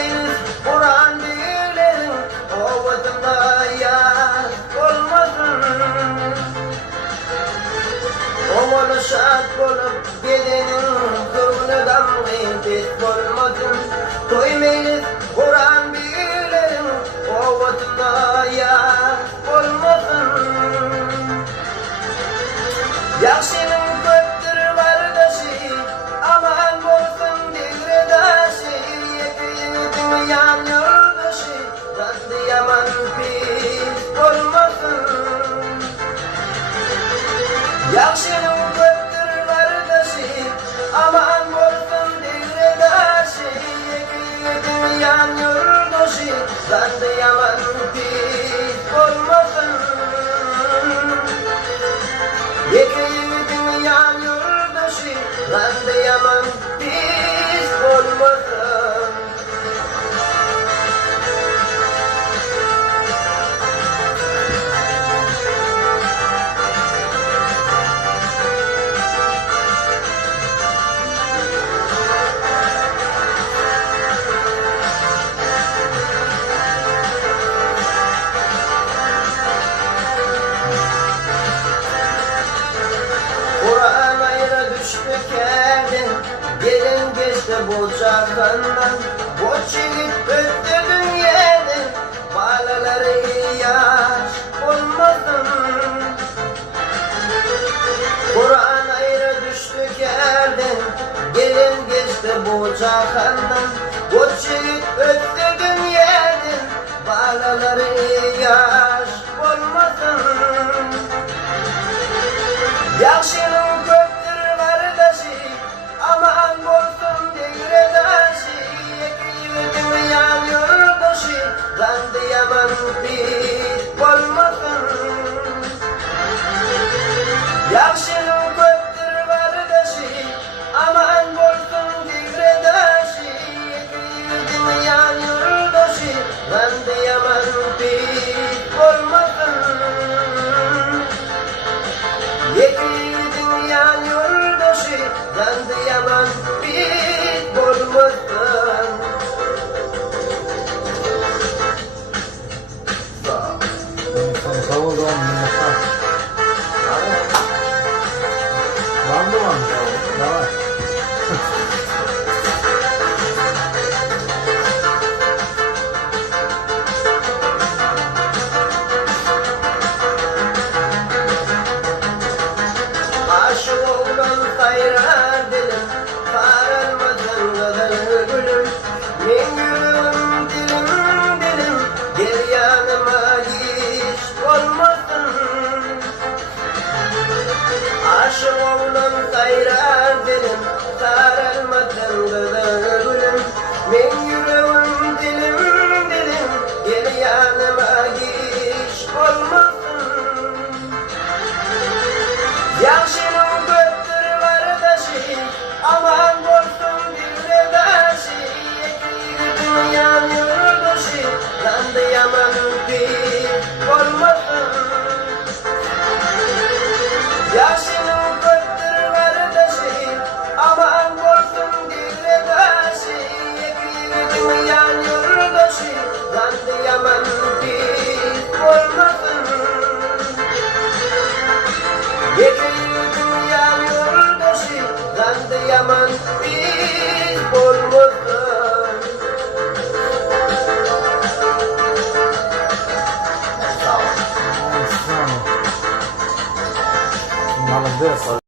Koymayız Kur'an değillerin o vatanda yar olmasın. Oğlu şart olup gidenin kıvrıdan gıybet olmasın. Koymayız Kur'an değillerin o vatanda yar olmasın. Yaxşının köptür vardaşı aman bolsun devredaşı. Yekeğinin yan yoldaşı zandı yaman pis olmasın. Yaxşının köptür vardaşı aman bolsun devredaşı. Yekeğinin yan yoldaşı zandı yaman pis olmasın. Yekeğinin yan yoldaşı zandı yaman pis olmasın. Kur'an ayrı düştü kendin, gelin geçti bu çakandan. Bu çivit öttü dünyanın, balaları yaş olmasın. Kur'an ayrı düştü kendin, gelin geçti bu çakandan. Bu çivit öttü dünyanın, balaları yaş olmasın. Yaxşının köptür vardaşı aman bolsun devredaşı. Yekeğinin yan yoldaşı zandı yaman pis olmasın. Yaxşının köptür vardaşı aman bolsun devredaşı. Yekeğinin yan yoldaşı zandı yaman pis olmasın. Yekeğinin yan yoldaşı zandı yaman pis olmasın. Sağ ol oğlum. Var mı var? Var. Aşık oğlan sayrar dilim, sarılmasın kadar gülüm. Min gülüm dilim, gel yanıma hiç olmasın. Aşık oğlan sayrar dilim, sarılmasın kadar gülüm. Min gülüm dilim, gel yanıma hiç olmasın. Yaxşının köptür vardaşı aman bolsun devredaşı. Yekeğinin yan yoldaşı zandı yaman pis olmasın. Yaxşının köptür vardaşı aman bolsun devredaşı. Yekeğinin yan yoldaşı zandı yaman pis olmasın. Yekeğinin yan yoldaşı zandı yaman pis olmasın. Sağ ol. Молодец.